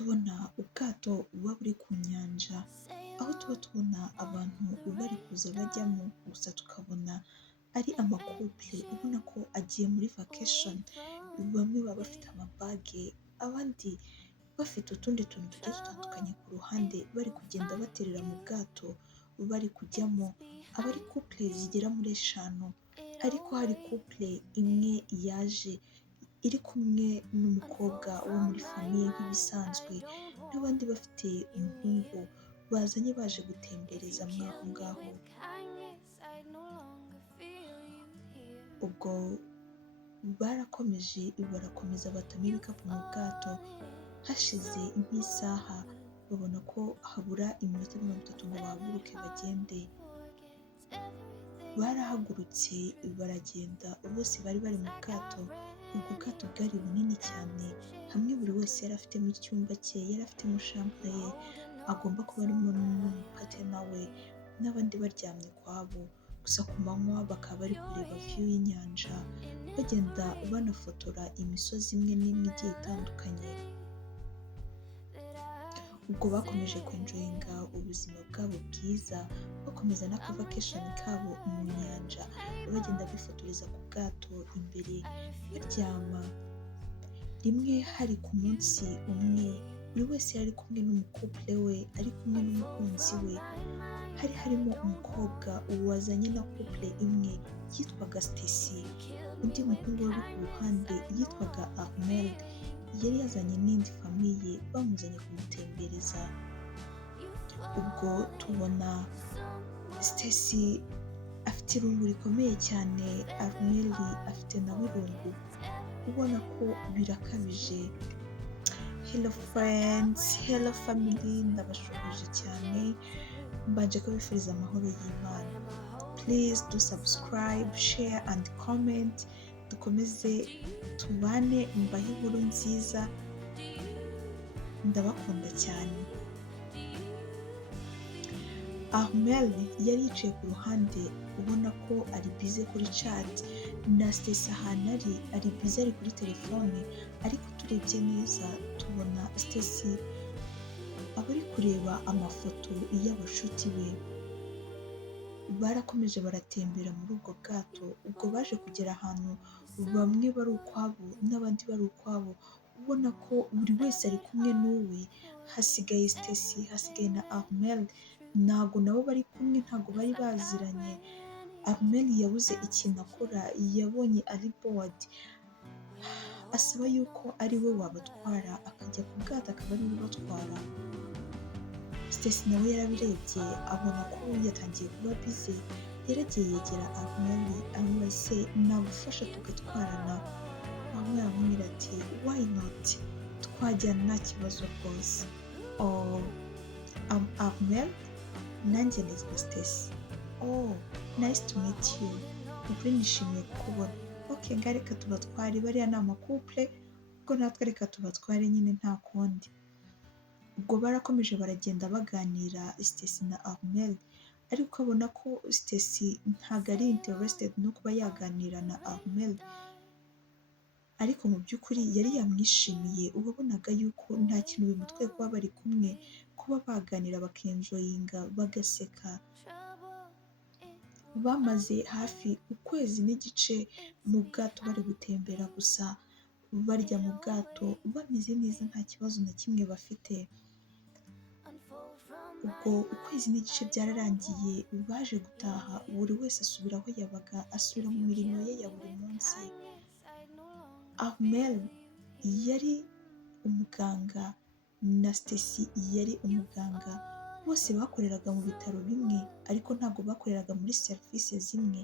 tubona ubwato buba buri ku nyanja, aho tuba tubona abantu bari kuza bajyamo, gusa tukabona ari amakupure ubona ko agiye muri vacation, bamwe baba bafite amabage, abandi bafite utundi tuntu tugiye dutandukanye ku ruhande, bari kugenda baterera mu bwato bari kujyamo, aba ari couple zigera muri 5, ariko hari couple imwe yaje iri kumwe n'umukobwa wo muri famiye nk'ibisanzwe, n'abandi bafite umuhungu bazanye baje gutembereza muri aho ngaho. Ubwo barakomeza batamo ibikapu mu bwato, hashize nk'isaha babona ko habura iminota 30 ngo bahaguruke bagende. Barahagurutse baragenda, bose bari mu bwato. Ubwo bwato bwari bunini cyane, hamwe buri wese yari afitemo icyumba cye, yari afitemo chambre ye, agomba kuba arimo n'umupatena we, n'abandi baryamye ukwabo. Gusa ku manywa bakaba bari kureba view y'inyanja, bagenda banafotora imisozi imwe n'imwe igiye itandukanye. Ubwo bakomeje kwenjoyinga ubuzima bwabo bwiza, bakomeza n'aka vacation kabo mu nyanja, bagenda bifotoreza ku bwato imbere baryama. Rimwe hari ku munsi umwe, buri wese yari kumwe n'umukupure we, ari kumwe n'umukunzi we. Hari harimo umukobwa wazanye na couple imwe yitwaga Stacy, undi muhungu wari ku ruhande yitwaga Armel, yari yazanye n'indi famiye bamuzanye kumutembereza. Ubwo tubona Stacy afite irungu rikomeye cyane, Armel afite nawe irungu, ubona ko birakabije. Hello friends, hello family, ndabashoboje cyane, mbanje kubifuriza amahoro y'Imana. Please do subscribe, share and comment, dukomeze tubane, mbahe inkuru nziza, ndabakunda cyane. Armel yari yicaye ku ruhande, ubona ko ari busy kuri chat, na Stacy ahantu ari busy ari kuri telefone, ariko turebye neza tubona Stacy aba ari kureba amafoto y'abashuti be. Barakomeje baratembera muri ubwo bwato, ubwo baje kugera ahantu bamwe bari ukwabo n'abandi bari ukwabo, ubona ko buri wese ari kumwe n'uwe. Hasigaye Stacy, hasigaye na Armel, ntago nabo bari kumwe, ntago bari baziranye. Armel yabuze ikintu akora, yabonye ari bored, asaba yuko ari we wabatwara, akajya ku bwato akaba ari we ubatwara. Stacy nawe yarabirebye abona ko yatangiye kuba busy, yaragiye yegera Armel amubaza se nagufasha tugatwarana. Aho yamubwira ati why not, twajyana nta kibazo rwose. Oh, Armel, nanjye nitwa Stacy. Oh, nice to meet you, ukuri nishimiye kukubona. Okay, nga reka tubatware, bariya ni amakupure, ubwo natwe reka tubatware nyine nta kundi. Ubwo barakomeje baragenda baganira Stacy na Armel, ariko abona ko Stacy ntago ari interested no kuba yaganira na Armel, ariko mu by'ukuri yari yamwishimiye. Ubabonaga yuko nta kintu bimutwaye kuba bari kumwe, kuba baganira bakenjoyinga bagaseka. Bamaze hafi ukwezi n'igice mu bwato bari gutembera, gusa barya mu bwato bameze neza, nta kibazo na kimwe bafite. Ubwo ukwezi n'igice byararangiye, baje gutaha, buri wese asubira aho yabaga, asubira mu mirimo ye ya buri munsi. Armel yari umuganga na Stacy yari umuganga, bose bakoreraga mu bitaro bimwe, ariko ntabwo bakoreraga muri serivisi zimwe.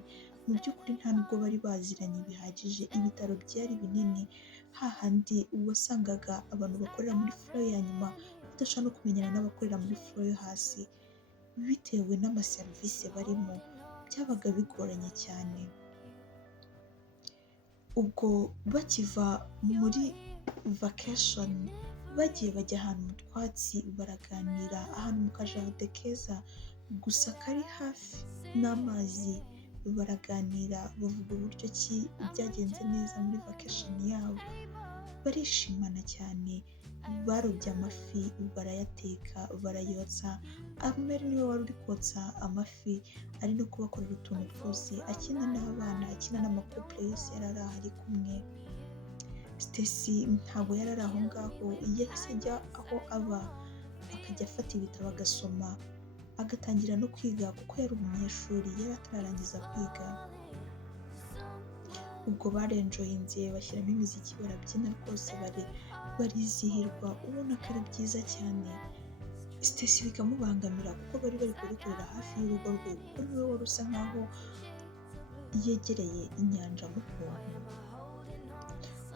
Mu by'ukuri nta nubwo bari baziranye bihagije, ibitaro byari binini, hahandi wasangaga abantu bakorera muri floor ya nyuma badashobora no kumenyana n'abakorera muri floor yo hasi, bitewe n'amaserivisi barimo, byabaga bigoranye cyane. Ubwo bakiva muri vacation, bagiye bajya ahantu mu twatsi baraganira, ahantu mu kajaride keza gusa kari hafi n'amazi, baraganira bavuga uburyo ki byagenze neza muri vacation yabo. barishimana cyane, barobye amafi barayateka barayotsa. Armel niwe wari uri kotsa amafi ari no kubakorera utuntu twose, akina n'abana, akina n'amakupure yose yari ari aho ari kumwe. Stacy ntabwo yari ari aho ngaho, yahise ajya aho aba akajya afata ibitabo agasoma, agatangira no kwiga kuko yari umunyeshuri, yari atararangiza kwiga. Ubwo barenjoyinze bashyiramo imiziki barabyina rwose, barizihirwa ubona ko ari byiza cyane. Stacy bikamubangamira kuko bari bari kubikorera hafi y'urugo rwe, kuko niwe wari usa nkaho yegereye inyanja mu kuntu.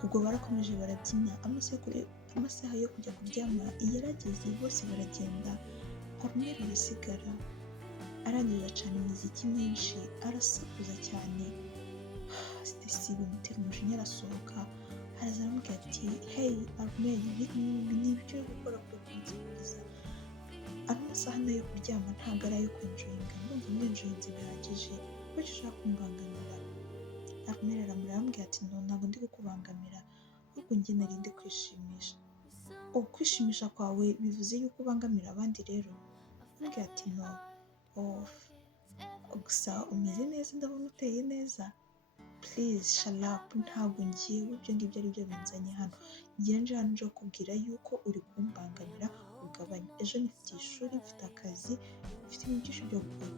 Ubwo barakomeje barabyina, amasaha yo kujya kuryama yarageze, bose baragenda, Armel arasigara. Arangije acana imiziki myinshi, arasakuza cyane. Stacy bimutera umujinya, arasohoka araza aramubwira ati hey Armel, ni ibyo uri gukora kuri kunzikuriza, ano masaha nayo kuryama ntabwo ari ayo kwenjoyinga, ndumva mwenjoyinze bihagije, kuko ushaka kumbangamira. Armel aramubwira ati no, ntabwo ndi kukubangamira, ahubwo njye nari ndi kwishimisha. Kwishimisha kwawe bivuze yuko ubangamira abandi rero? Aramubwira ati no, gusa umeze neza, ndabona uteye neza, please shut up, ntabwo ngiye ibyo ngibyo ari byo binzanye hano, ngiye nje hano nje kubwira yuko uri kumbangamira, ugabanye, ejo nifite ishuri, mfite akazi, mfite ibintu byinshi byo gukora,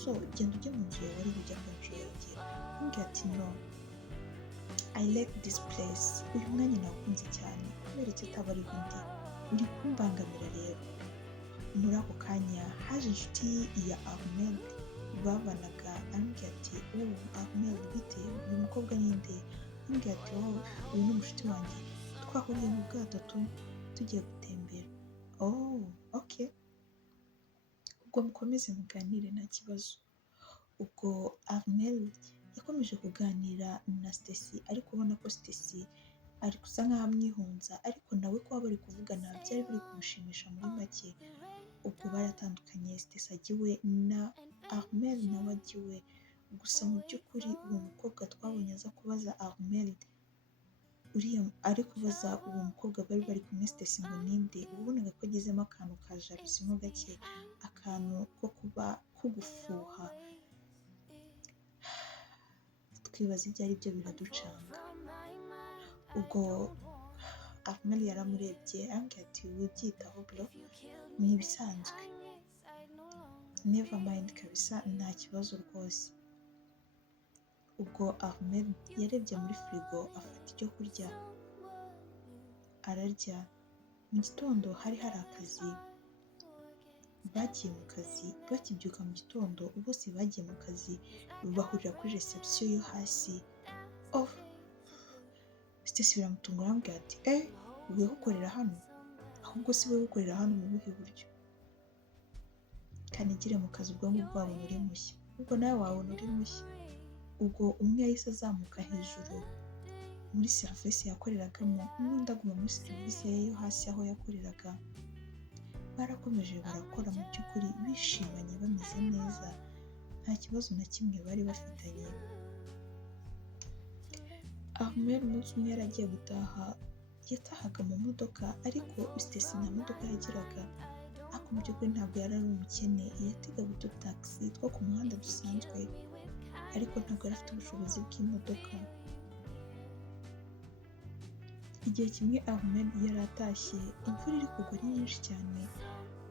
so genda ujye mu nzu yawe, wari ujya kwenjoyingira. Aramubwira ati no, I like this place, uyu mwanya nawukunze cyane, kubera iki ataba ariho undi, uri kumbangamira rero. Muri ako kanya haje inshuti ya Armel babanaga, aramubwira ati Armel bite, uyu mukobwa ninde? Aramubwira ati uyu ni umushuti wanjye, twahuriye mu bwato tugiye gutembera. Okay, ubwo mukomeze muganire nta kibazo. Ubwo Armel yakomeje kuganira na Stacy, ariko ubona ko Stacy ari gusa nkaho amwihunza, ariko nawe kuba bari kuvugana byari biri kumushimisha muri make. Ubwo baratandukanye, Stacy ajya iwe na Armel nawe ajya iwe. Gusa mu by'ukuri uwo mukobwa twabonye aza kubaza Armel, ari kubaza uwo mukobwa bari bari kumwe Stacy ngo ninde, ubonaga ko agizemo akantu ka jaruzimo gake, akantu ko gufuha. Twibaza ibyo ari byo, biraducanga. Ubwo Armel yaramurebye, aramubwira ati wibyitaho bro, ni ibisanzwe, never mind kabisa, nta kibazo rwose. Ubwo Armel yarebye muri firigo, afata icyo kurya ararya. Mu gitondo hari hari akazi, bagiye mu kazi, bakibyuka mu gitondo bose bagiye mu kazi, bahurira kuri reception yo hasi. Stacy biramutungura, aramubwira ati wowe ukorera hano? Ahubwo si wowe ukorera hano mu buhe buryo? Kanigire mu kazi, ubwonko bwabona uri mushya, ubwo nawe wabona uri mushya. Ubwo umwe yahise azamuka hejuru muri serivisi yakoreragamo, n'undi aguma muri serivisi ye yo hasi aho yakoreraga. Barakomeje barakora, mu by'ukuri bishimanye, bameze neza, nta kibazo na kimwe bari bafitanye. Armel umunsi umwe yari agiye gutaha, yatahaga mu modoka, ariko Stacy nta modoka yagiraga. Ariko mu by'ukuri ntabwo yari ari umukene, yategaga udutaxi two ku muhanda dusanzwe, ariko ntabwo yari afite ubushobozi bw'imodoka. Igihe kimwe Armel yari atashye, imvura iri kugwa ari nyinshi cyane,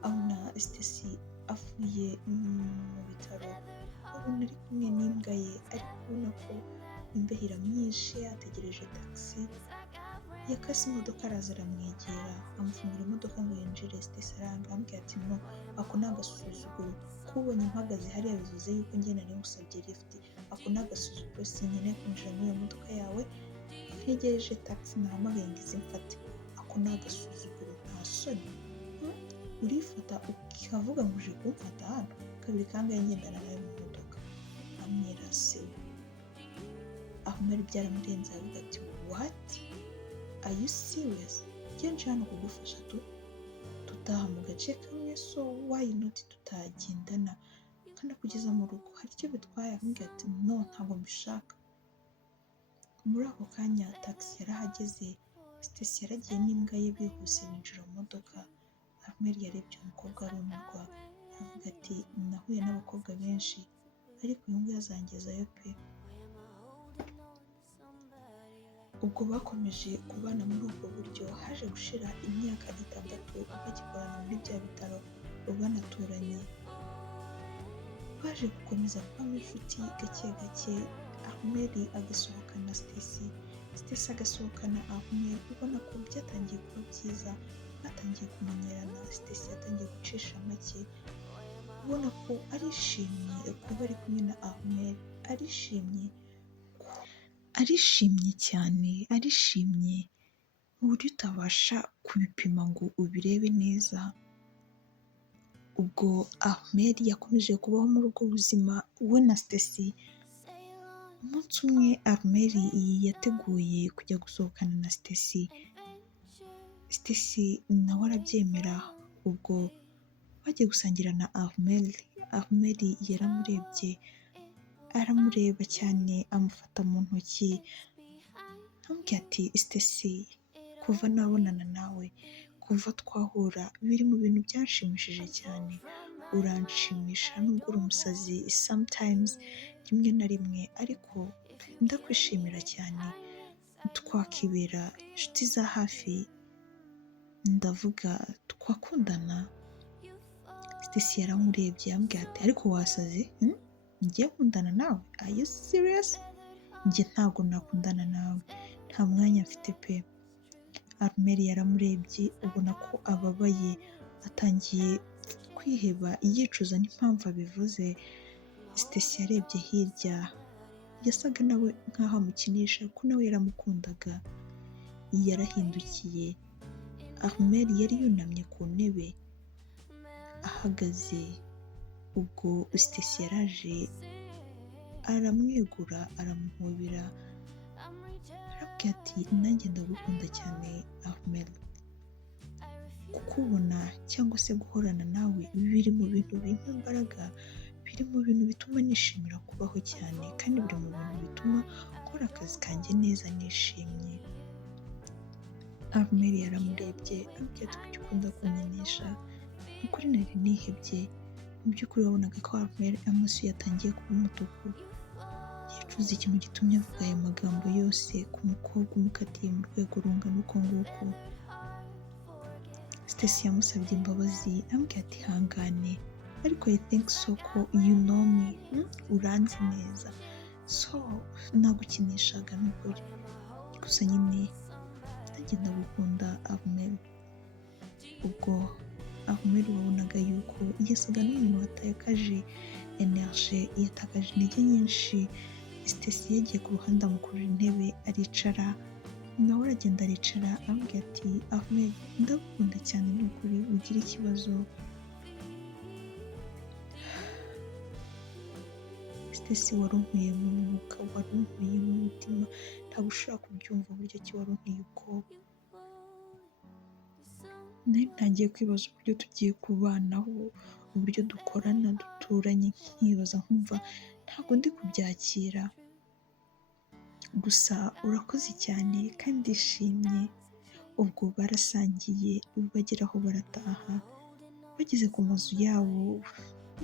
abona Stacy avuye mu bitaro, abona ari kumwe n'imbwa ye, ariko ubona ko imbeho iramwishe, ategereje taxi. Yakase imodoka, araza aramwegera, amufungura imodoka ngo yinjire. Stacy aranga, aramubwira ati no, ako ni agasuzuguro, kubonye mpagaze hariya bivuze yuko njye nari ngusabye lift, ako ni agasuzuguro, sinkeneye kwinjira muri iyo modoka yawe, ntegereje taxi nahamagaye ngo ize mfate, ako ni agasuzuguro, nta soni, urifata ukavuga ngo uje kumfata hano, kabiri kangahe ngendana nawe mu modoka, amwirase. Armel byaramurenze, aravuga ati what, are you serious? Njye nje hano kugufasha, tutaha mu gace kamwe, so why not tutagendana kanakugeza mu rugo, hari icyo bitwaye? Aramubwira ati no, ntabwo mbishaka. Muri ako kanya taxi yarahageze, Stacy yaragiye n'imbwa ye bihuse binjira mu modoka. Ahmed yarebye umukobwa arumirwa, aravuga ati nahuye n'abakobwa benshi ariko uyu nguyu azangezayo pe. Ubwo bakomeje kubana muri ubwo buryo, haje gushira imyaka 6 bagikorana muri bya bitaro banaturanye. Baje gukomeza kubamo inshuti gake gake, Ahmed agasohokana Stacy, Stacy agasohokana Ahmed. Ubona ko byatangiye kuba byiza, batangiye kumenyerana. Stacy yatangiye gucisha make, ubona ko arishimye kuba ari kumwe na Ahmed, arishimye cyane, arishimye mu buryo utabasha kubipima ngo ubirebe neza. Ubwo Ahmed yakomeje kubaho muri ubwo buzima we na Stacy. Umunsi umwe Ahmed yateguye kujya gusohokana na Stacy, Stacy nawe arabyemera. Ubwo bagiye gusangira na Ahmed, Ahmed yaramurebye, aramureba cyane, amufata mu ntoki, amubwira ati Stacy, kuva nabonana nawe, kuva twahura, biri mu bintu byanshimishije cyane. Uranshimisha nubwo uri umusazi sometimes, rimwe na rimwe, ariko ndakwishimira cyane. Twakibera inshuti za hafi, ndavuga twakundana. Stacy yaramurebye yambwira ati ariko wasaze, ngiye kundana nawe? Are you serious? Njye ntabwo nakundana nawe, nta mwanya mfite pe. Ahmed yaramurebye, ubona ko ababaye, atangiye kwiheba, yicuza n'impamvu abivuze. Stacy yarebye hirya, yasaga nawe nk'aho amukinisha ko nawe yaramukundaga. Yarahindukiye, Ahmed yari yunamye ku ntebe ahagaze. Ubwo Stacy yaraje aramwegura, aramuhobera, arabwira ati nanjye ndagukunda cyane Ahmed, kukubona cyangwa se guhorana nawe biri mu bintu bimpa imbaraga, biri mu bintu bituma nishimira kubaho cyane, kandi biri mu bintu bituma nkora akazi kanjye neza nishimye. Ahmed yaramurebye amubwira ati kuki ukunda kunkinisha? Ukuri nari nihebye. Mu by'ukuri wabonaga ko Ahmed amaso yatangiye kuba umutuku, yicuza ikintu gitumye avuga aya magambo yose ku mukobwa umukatiye mu rwego rungana uko nguko. Stacy yamusabye imbabazi, amubwira ati hangane, ariko I think so ko you know me, uranzi neza, so nagukinishaga n'ukuri, gusa nyine nanjye ndagukunda Ahmed. Ubwo Ahmed wabonaga yuko yasaga n'umuntu watakaje energy, yatakaje intege nyinshi. Stacy yagiye ku ruhande amukurura intebe aricara, nawe aragenda aricara, amubwira ati Ahmed ndagukunda cyane n'ukuri, ugira ikibazo. Stacy warunkuye mu mwuka, warunkuye mu mutima, ntabwo ushobora kubyumva uburyo ki warunkuye ubwoba. Nari ntangiye kwibaza uburyo tugiye kubanaho, uburyo dukorana, duturanye, nkibaza nkumva ntabwo ndi kubyakira. Gusa urakoze cyane kandi ndishimye. Ubwo barasangiye, bagera aho barataha, bageze ku mazu yabo,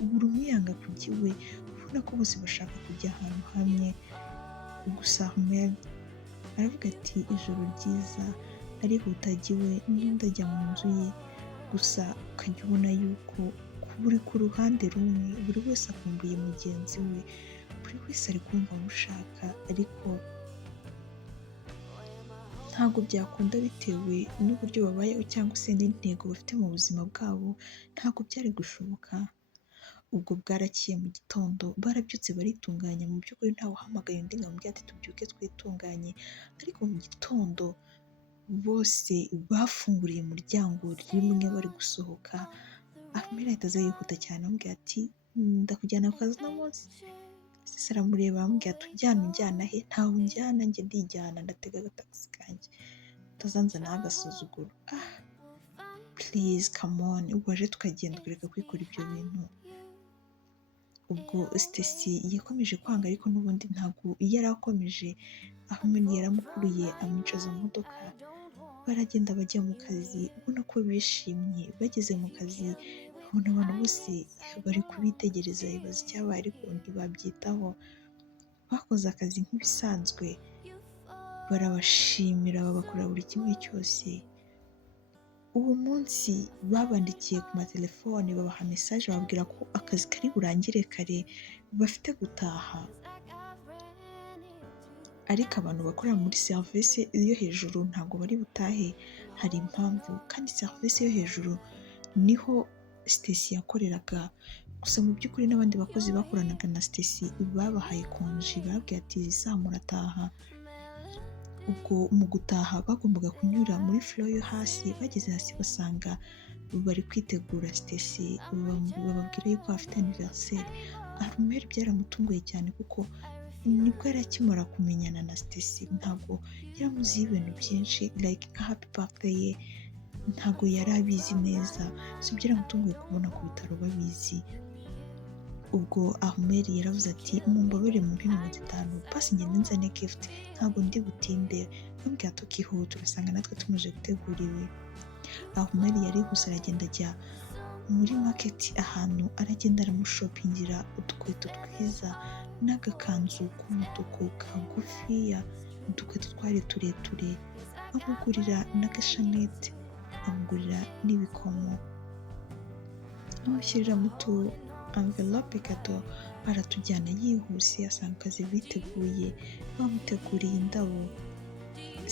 buri umwe yanga kujya iwe, ubona ko bose bashaka kujya ahantu hamwe. Gusa Ahmed aravuga ati ijoro ryiza, arihuta ajya iwe, n'undi ajya mu nzu ye. Gusa ukajya ubona yuko buri ku ruhande rumwe, buri wese akumbuye mugenzi we, buri wese ari kumva amushaka, ariko ntabwo byakunda bitewe n'uburyo babayeho cyangwa se n'intego bafite mu buzima bwabo, ntabwo byari gushoboka. Ubwo bwarakiye mu gitondo, barabyutse baritunganya. Mu by'ukuri ntawe uhamagaye undi ngo amubwire ati tubyuke twitunganye, ariko mu gitondo bose bafunguriye umuryango rimwe bari gusohoka. Ahmed ahita aza yihuta cyane amubwira ati ndakujyana ku kazi uno munsi. Sisi aramureba amubwira ati unjyana he? Ntawe unjyana, njye ndijyana, ndatega agatagisi kanjye, utazanzanaho agasuzuguro. Please come on, waje tukagenda ukareka kwikora ibyo bintu. Ubwo Stacy yakomeje kwanga, ariko n'ubundi ntabwo yari akomeje. Ahmed yaramukuruye amwicaza mu modoka, baragenda bajya mu kazi ubona ko bishimye. Bageze mu kazi babona abantu bose bari kubitegereza bibaza icyabaye ariko ntibabyitaho. Bakoze akazi nk'ibisanzwe, barabashimira babakorera buri kimwe cyose. Uwo munsi babandikiye ku matelefone babaha mesaje bababwira ko akazi kari burangire kare bafite gutaha. Ariko abantu bakorera muri serivisi yo hejuru ntabwo bari butahe, hari impamvu. Kandi serivisi yo hejuru niho Stacy yakoreraga. Gusa mu by'ukuri n'abandi bakozi bakoranaga na Stacy babahaye konji, bababwiye ati izi saha murataha. Ubwo mu gutaha bagombaga kunyura muri floor yo hasi, bageze hasi basanga bari kwitegura Stacy, bababwira yuko afite anniversaire. Armel byaramutunguye cyane kuko nibwo yari akimara kumenyana na Stacy, ntabwo yari amuziho ibintu byinshi like nka happy birthday ye ntabwo yari abizi neza, so byaramutunguye kubona ku bitaro babizi. Ubwo Armel yaravuze ati mumbabarire mu 5 pasi ngende nzane gift, ntabwo ndi butinde. Bambwiye ati ukihuta turasanga natwe tumaze gutegura iwe. Armel yarihuse aragenda ajya muri market ahantu, aragenda aramushopingira udukweto twiza n'agakanzu k'umutuku kagufiya, udukweto twari tureture, amugurira n'agashanete, amugurira n'ibikomo, amushyirira mu tu envelope gato, aratujyana yihuse asanga akazi biteguye, bamuteguriye indabo.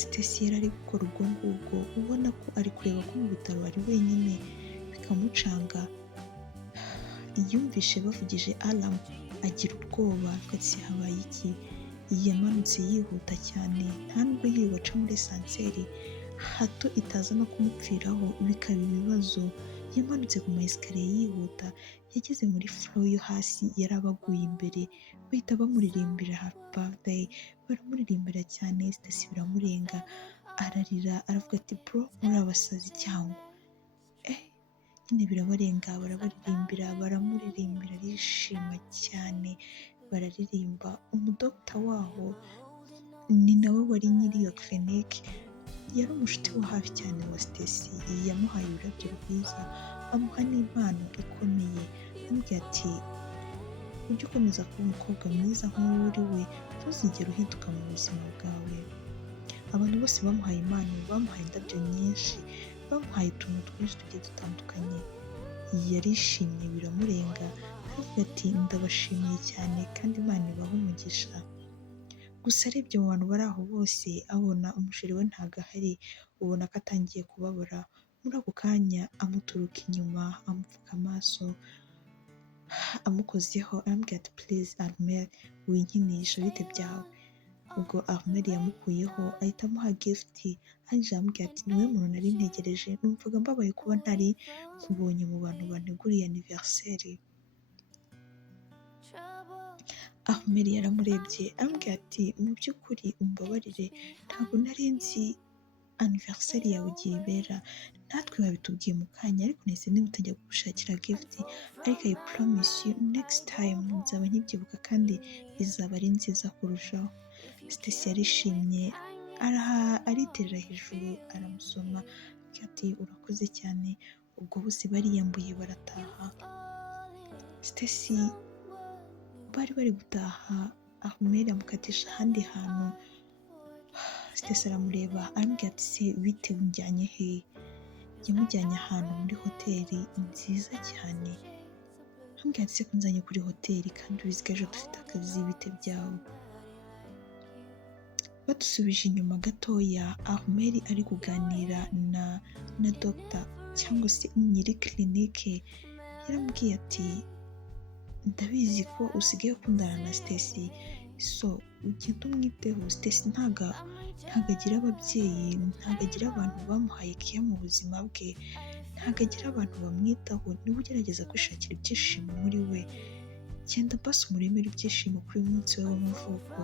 Stacy yari ari gukora ubwo ngubwo, ubona ko ari kureba ko mu bitaro ari wenyine, bikamucanga. Yumvishe bavugije alarm agira ubwoba, ati habaye iki? Yamanutse yihuta cyane, nta nubwo yiwe aca muri esanseri, hato itaza no kumupfiraho bikaba ibibazo. Yamanutse ku ma esikariye yihuta, yageze muri floor yo hasi, yarabaguye imbere, bahita bamuririmbira happy birthday, baramuririmbira cyane. Stacy biramurenga, ararira aravuga ati bro muri abasazi cyangwa nyine birabarenga, barabaririmbira, baramuririmbira, arishima cyane, bararirimba. Umudokita waho ni nawe wari nyiri iyo clinic, yari umushuti wa hafi cyane wa Stacy, yamuhaye ururabyo rwiza, amuha n'impano ikomeye, amubwira ati ujye ukomeza kuba umukobwa mwiza nk'uwo uri we, ntuzigere uhinduka mu buzima bwawe. Abantu bose bamuhaye impano, bamuhaye indabyo nyinshi, bamuhaye utuntu twinshi tugiye dutandukanye. Yarishimye biramurenga, aravuga ati ndabashimiye cyane kandi Imana ibahe umugisha. Gusa arebye mu bantu bari aho bose abona umusheri we ntago ahari, ubona ko atangiye kubabara. Muri ako kanya amuturuka inyuma, amupfuka amaso, amukozeho, arambwira ati please Armel winkinisha bite byawe. Ubwo Armel yamukuyeho ahita amuha gift, hanyuma arambwira ati niwe muntu nari ntegereje, numvaga mbabaye kuba ntari nkubonye mu bantu banteguriye anniversaire. Armel yaramurebye arambwira ati mu by'ukuri umbabarire, ntabwo nari nzi anniversaire yawe igiye ibera, natwe babitubwiye mu kanya ariko nahise nihuta njya kugushakira gift, ariko I promise you next time nzaba nkibyibuka kandi izaba ari nziza kurushaho. Stacy yarishimye, ariterera hejuru aramusoma, ati urakoze cyane. Ubwo bose bariyambuye barataha. Stacy bari gutaha, Armel amukatisha ahandi hantu. Stacy aramureba arambwira ati se bite unjyanye he? Yamujyanye ahantu muri hoteli nziza cyane, arambwira ati se kunzanye kuri hoteli kandi ubizi ko ejo dufite akazi, bite byawe? Badusubije inyuma gatoya, Armel ari kuganira na doctor cyangwa se nyiri clinique, yaramubwiye ati ndabizi ko usigaye ukundana na Stacy, so ugenda umwiteho. Stacy ntago agira ababyeyi, ntago agira abantu bamuhaye care mu buzima bwe, ntago agira abantu bamwitaho, niwe ugerageza kwishakira ibyishimo muri we. Genda basi umuremere ibyishimo kuri uyu munsi we w'amavuko,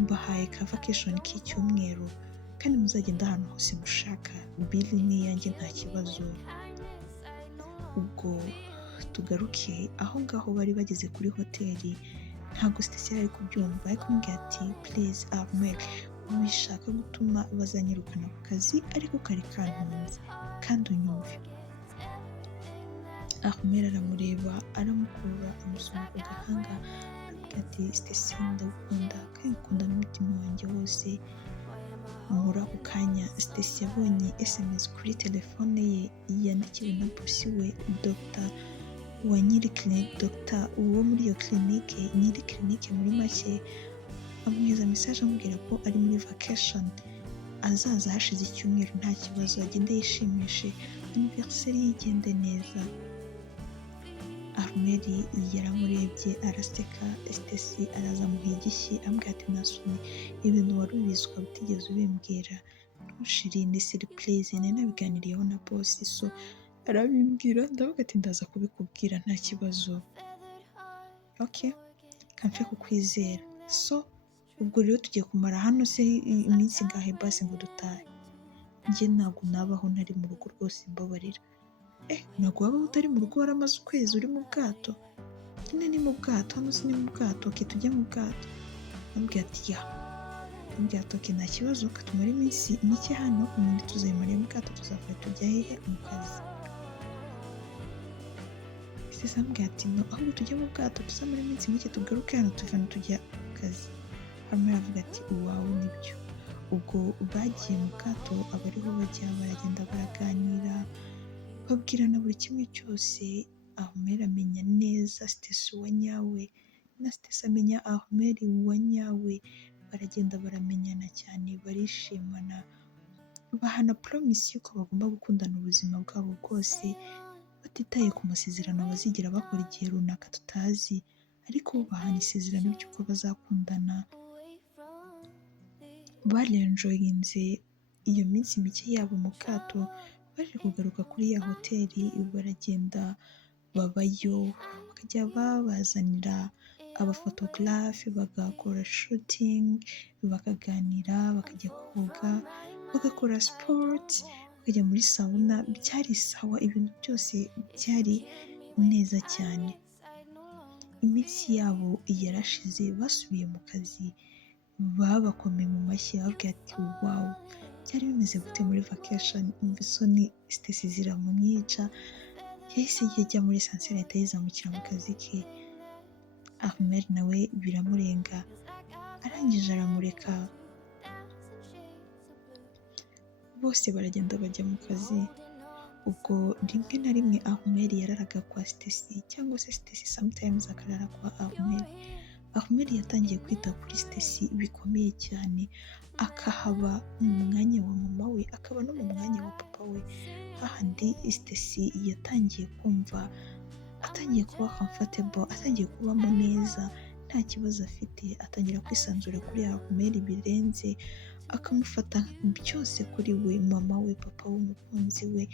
mbahaye ka vacation k'icyumweru kandi muzagenda ahantu hose mushaka, bill ni iyanjye nta kibazo. Ubwo tugaruke aho ngaho bari bageze kuri hoteli, ntabwo Stacy yari kubyumva, ariko ambwira ati please Armel bishaka gutuma bazanyirukana ku kazi ariko kari kantunze kandi unyumve. Ahmed aramureba aramukurura amusoma ku gahanga aramubwira ati Stacy ndagukunda kandi ngukunda n'umutima wanjye wose. Muri ako kanya Stacy yabonye SMS kuri telefone ye yandikiwe na bosi we Dr wa nyiri clinic, Dr uwo muri iyo clinic, nyiri clinic muri make, amwohereza message amubwira ko ari muri vacation, azaza hashize icyumweru nta kibazo, agende yishimishe, anniversaire yigende neza. Ahmed yaramurebye araseka, Stacy araza amuha igishyi amubwira ati Nasoni, ibintu wari ubizi ukaba utigeze ubimbwira, ntushiri ni surprise nari nabiganiriyeho na boss, so arabimbwira ndavuga ati ndaza kubikubwira nta kibazo. Okay, kamfe kukwizera. So ubwo rero tugiye kumara hano se iminsi ngahe basi ngo dutahe? Njye ntabwo nabaho ntari mu rugo rwose, mbabarira. Ntabwo waba utari mu rugo waramaze ukwezi uri mu bwato? Nyine ni mu bwato, hano si ni mu bwato, okay tujye mu bwato. Ambwira ati ya, ambwira ati okay nta kibazo, katumara iminsi mike hano, ubundi tuzayimara mu bwato, tuzava tujya hehe mu kazi. Stacy ambwira ati no, ahubwo tujye mu bwato tuzamara iminsi mike tugaruke hano tuvana tujya mu kazi. Hanyuma aravuga ati uwawe nibyo. Ubwo bagiye mu bwato abariho bajya baragenda baraganira babwirana buri kimwe cyose. Ahmed amenya neza Stacy wa nyawe na Stacy amenya Ahmed wa nyawe, baragenda baramenyana cyane, barishimana, bahana promise yuko bagomba gukundana ubuzima bwabo bwose, batitaye ku masezerano bazigira bakora igihe runaka tutazi, ariko bahana isezerano ry'uko bazakundana. Barenjoyinze iyo minsi mike yabo mu bwato, baje kugaruka kuri ya hoteli baragenda babayo, bakajya babazanira abafotogarafe bagakora shooting, bakaganira, bakajya koga, bagakora sport, bakajya muri sauna. Byari sawa, ibintu byose byari neza cyane. Iminsi yabo yarashize, basubiye mu kazi, babakomeye mu mashyi bababwira ati wow, byari bimeze gute muri vacation? Isoni Stacy ziramumwica, yahise yajya muri esanseri ahita yizamukira mu kazi ke. Ahmed nawe biramurenga, arangije aramureka, bose baragenda bajya mu kazi. Ubwo rimwe na rimwe Ahmed yararaga kwa Stacy, cyangwa se Stacy sometimes akarara kwa Ahmed. Ahmed yatangiye kwita kuri Stacy bikomeye cyane, akahaba mu mwanya wa mama we, akaba no mu mwanya wa papa we. Hahandi Stacy yatangiye kumva, atangiye kuba comfortable, atangiye kubamo neza, nta kibazo afite, atangira kwisanzura kuri Ahmed birenze, akamufata byose kuri we, mama we, papa we, umukunzi we,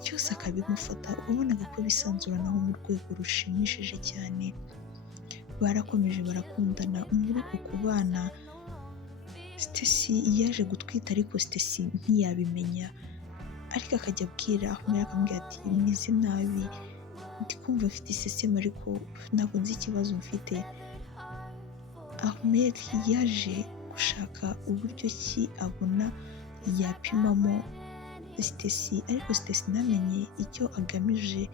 byose akabimufata. Ubonaga ko bisanzuranaho mu rwego rushimishije cyane. Barakomeje barakundana. Muri uko kubana Stacy yaje gutwita, ariko Stacy ntiyabimenya, ariko akajya abwira Ahmed akamubwira ati meze nabi, ndi kumva afite iseseme ariko ntabwo nzi ikibazo mfite. Ahmed yaje gushaka uburyo ki abona yapimamo Stacy, ariko Stacy ntamenye icyo agamije.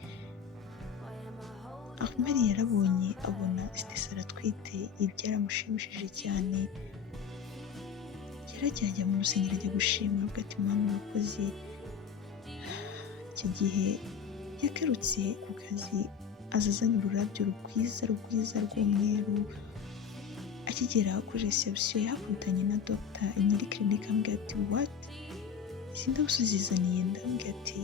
Ahmed yarabonye abona Stacy aratwite, ibi byaramushimishije cyane. Yaragiye ajya mu rusengero ajya gushima, avuga ati Mana urakoze. Icyo gihe yagarutse ku kazi, azazanye ururabyo rwiza rw'umweru. Akigera kuri reception yakubitanye na Dr nyiri clinic, ambwira ati what, izi ndabo uzizaniye? Ndambwira ati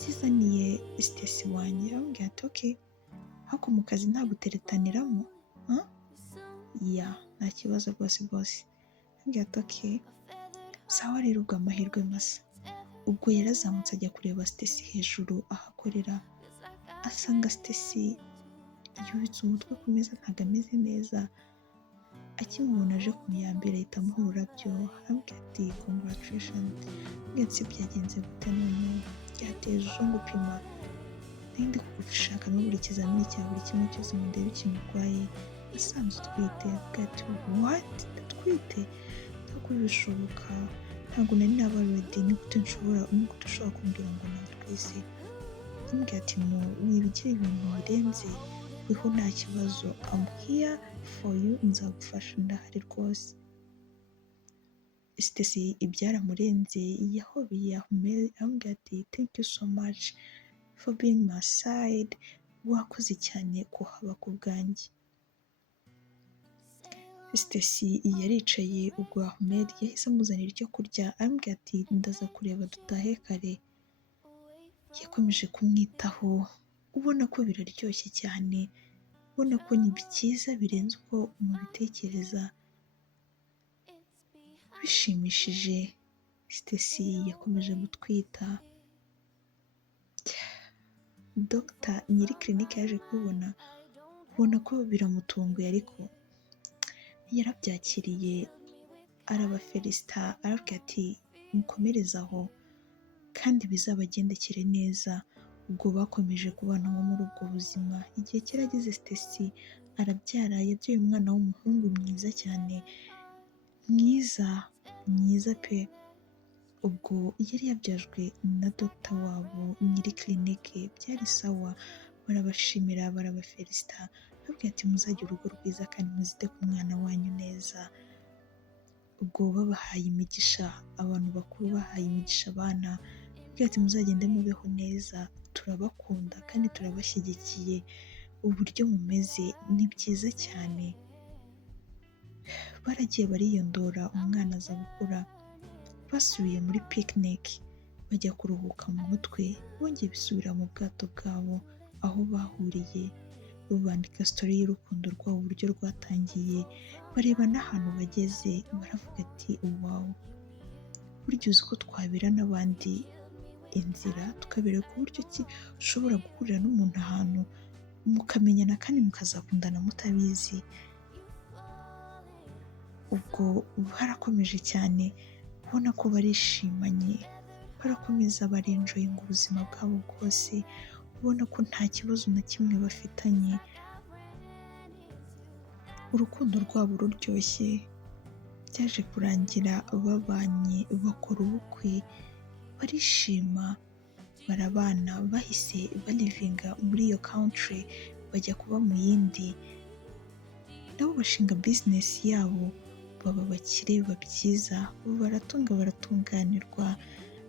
zizaniye Stacy wanjye. Ambwira ati okay, hako mu kazi nta guteretaniramo? Ya, nta kibazo rwose bose. Ambwira ati okay, sawa rero, ubwo amahirwe masa. Ubwo yarazamutse ajya kureba Stacy hejuru aho akorera, asanga Stacy yubitse umutwe ku meza, ntabwo ameze neza. Akimubona aje kumuyambira ahita amuha ururabyo, arambwira ati congratulations. Ambwira ati byagenze gute none? Byateye ejo ngupima, nari ndi kugushaka no buri kizamini cya buri kimwe cyose ngo ndebe ikintu urwaye, nasanze utwite. Ambwira ati what, utwite ntabwo bishoboka, ntabwo nari naba ready, ni gute ushobora kumbwira ngo natwise. Ndamubwira ati wibigira ibintu birenze, weho nta kibazo, I'm here for you, nzagufasha, ndahari rwose. Stacy ibyaramurenze yahobeye Ahmed aramubwira ati thank you so much for being my side, wakoze cyane kuhaba ku bwanjye. Stacy yaricaye, ubwo Ahmed yahise amuzanira icyo kurya aramubwira ati ndaza kureba dutahe kare. Yakomeje kumwitaho, ubona ko biraryoshye cyane, ubona ko ni byiza birenze uko mubitekereza, bishimishije. Stacy yakomeje gutwita. Dr nyiri clinique yaje kubibona, ubona ko biramutunguye, ariko yarabyakiriye, arabafelicita, arababwira ati mukomereze aho kandi bizabagendekere neza. Ubwo bakomeje kubana nko muri ubwo buzima, igihe cyarageze Stacy arabyara, yabyaye umwana w'umuhungu mwiza cyane, mwiza pe. Ubwo yari yabyajwe na Dr wabo nyiri clinique, byari sawa, barabashimira, barabafelicita, babwira ati muzagire urugo rwiza kandi muzite ku mwana wanyu neza. Ubwo babahaye imigisha, abantu bakuru bahaye imigisha abana, babwira ati muzagende mubeho neza, turabakunda kandi turabashyigikiye, uburyo mumeze ni byiza cyane. Baragiye bariyondora, umwana aza gukura, basubiye muri picnic, bajya kuruhuka mu mutwe, bongeye bisubira mu bwato bwabo aho bahuriye, bandika story y'urukundo rwabo uburyo rwatangiye, bareba n'ahantu bageze, baravuga ati wow, burya uzi ko twabera n'abandi inzira, tukabereka uburyo ki ushobora guhurira n'umuntu ahantu mukamenyana kandi mukazakundana mutabizi. Ubwo barakomeje cyane, ubona ko barishimanye, barakomeza barenjoyinga ubuzima bwabo bwose, ubona ko nta kibazo na kimwe bafitanye, urukundo rwabo ruryoshye. Byaje kurangira babanye, bakora ubukwe, barishima, barabana, bahise balivinga muri iyo country bajya kuba mu yindi, nabo bashinga business yabo, baba bakire, babyiza, baratunga, baratunganirwa,